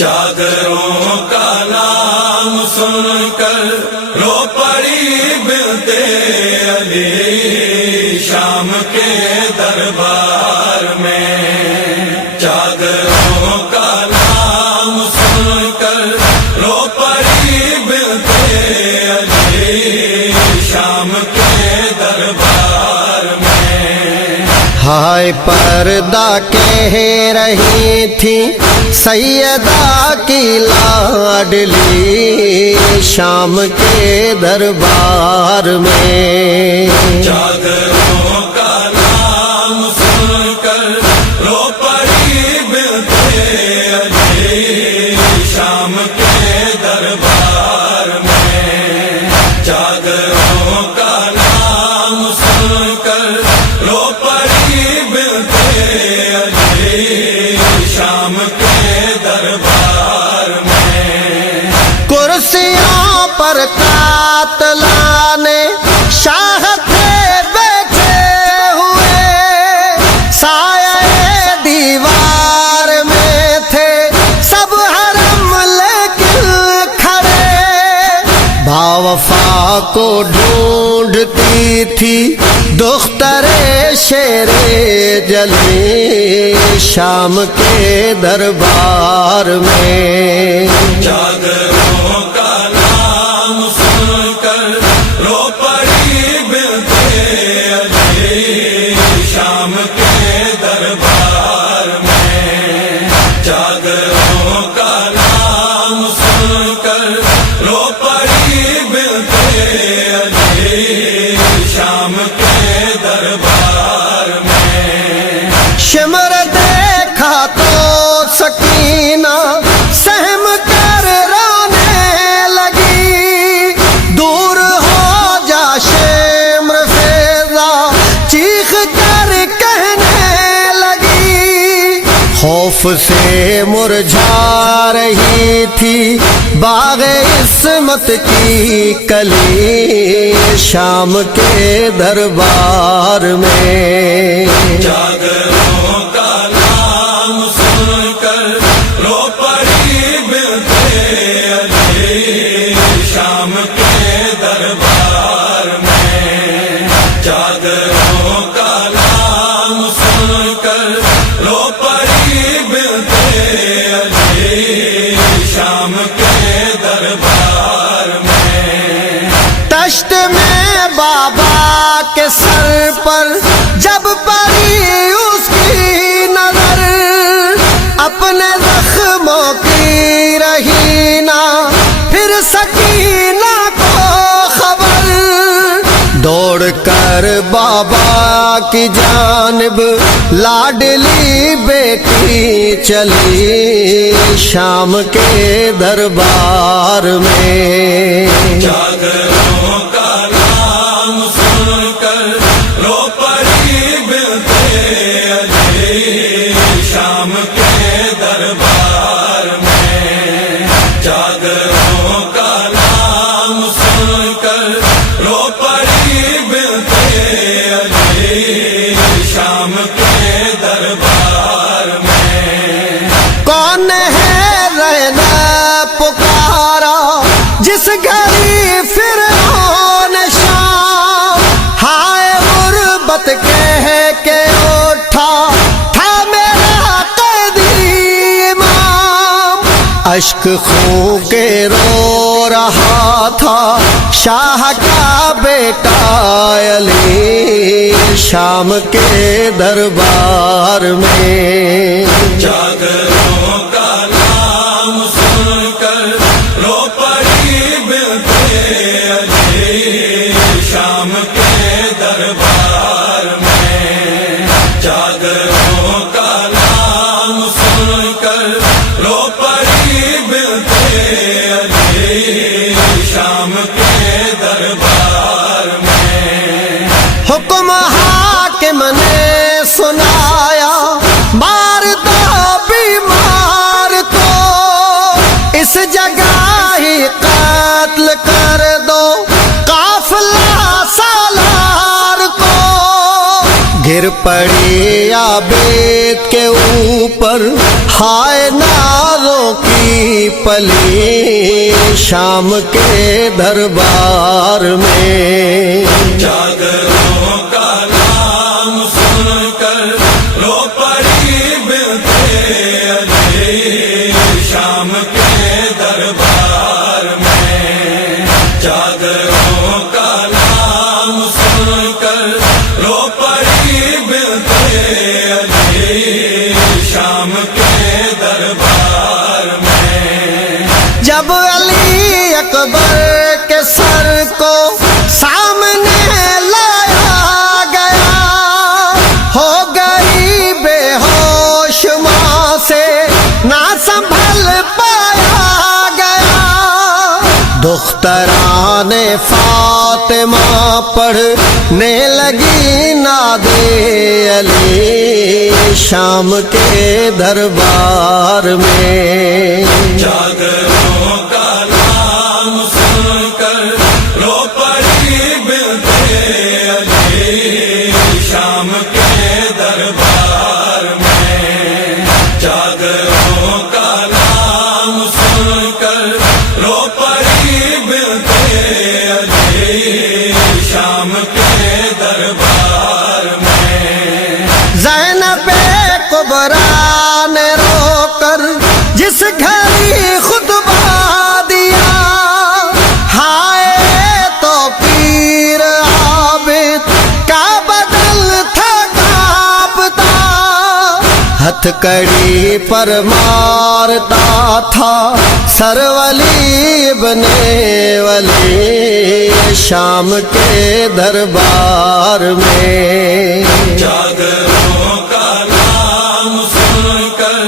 چادروں کا نام سن کر رو پڑی بنت علی شام کے دربار میں، چادروں کا نام سن کر رو پڑی بنت علی شام کے دربار میں۔ ہائے پردہ کہہ رہی تھی سیدہ کی لاڈلی شام کے دربار میں، چادروں کا نام سن کر رو پڑی بنت علی شام کے دربار میں، چادروں کا نام سن کر رو پڑی بنت علی شام کے دربار میں۔ کرسیوں پر قاتلان شاہ تھے بیٹھے ہوئے، سایہ دیوار میں تھے سب حرم لیکن کھڑے، باوفا کو ڈھونڈتی تھی دختر شیر جلی شام کے دربار میں، چادروں کا نام سن کر رو پڑی بنت علی شام کے دربار میں، چادروں کا نام سن کر رو پڑی بنت علی شام کے دربار میں۔ شمر دیکھا تو سکینہ سہم کر رونے لگی، دور ہو جا شمر فیضا چیخ کر کہنے لگی، خوف سے مرجھا رہی تھی باغ عصمت کی کلی شام کے دربار میں، چادروں کا نام سن کر رو پڑی بنت علی شام کے دربار میں، چادروں کا نام سن کر رو پڑی بنت علی شام کے دربار میں۔ تشت میں بابا کے سر پر جب پڑی اس کی نظر، اپنے زخموں کی رہی نہ پھر سکینہ کو خبر، دوڑ کر بابا کی جانب لاڈلی بیٹی چلی شام کے دربار میں، چادروں کا نام سن کر رو پڑی بنت علی شام کے دربار میں، چادروں کا نام سن کر رو پڑی بنت علی شام کے دربار میں۔ کون ہے رہنا پکارا جس گھڑی فرعون شام، ہائے غربت کہہ کے اٹھا تھا میرا قیدی امام، اشک خون کے رو رہا تھا شاہ کا بیٹا علی شام کے دربار میں، چادروں کا نام سن کر رو پڑی بنت علی شام کے دربار میں، چادروں کا نام سن کر رو پڑی بنت علی شام کے دربار میں۔ حکم حاکم نے سنایا مار دو بیمار کو، اس جگہ ہی قتل کر دو قافلہ سالار کو، گر پڑی عابد کے اوپر ہائے ناروں کی پلی شام کے دربار میں، جاگروں کا نام سن کر رو پڑی بنتے علی شام کے دربار میں، جاگروں کا نام سن کر رو پڑی بنتے علی شام کے دربار میں۔ جب علی اکبر کے سر کو سامنے لایا گیا، ہو گئی بے ہوش ماں سے نہ سنبھل پایا گیا، دختران فاطمہ پڑھنے لگی نادے علی شام کے دربار میں، جاگروں کا نام سن کر رو پڑی بنتے علی شام کے دربار میں، جاگروں کا نام سن کر رو پڑی بنتے علی شام کے دربار میں۔ زینب کبریٰ نے رو کر جس گھڑی خطبہ دیا، ہائے تو پیر عابد کا بدل تھا کانپتا، ہتھ کڑی پر مارتا تھا سر ولی ابن ولی شام کے دربار میں، جاگروں کا نام سن کر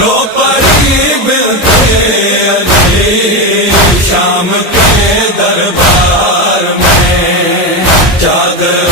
رو پڑی بنتے علی شام کے دربار میں، جاگروں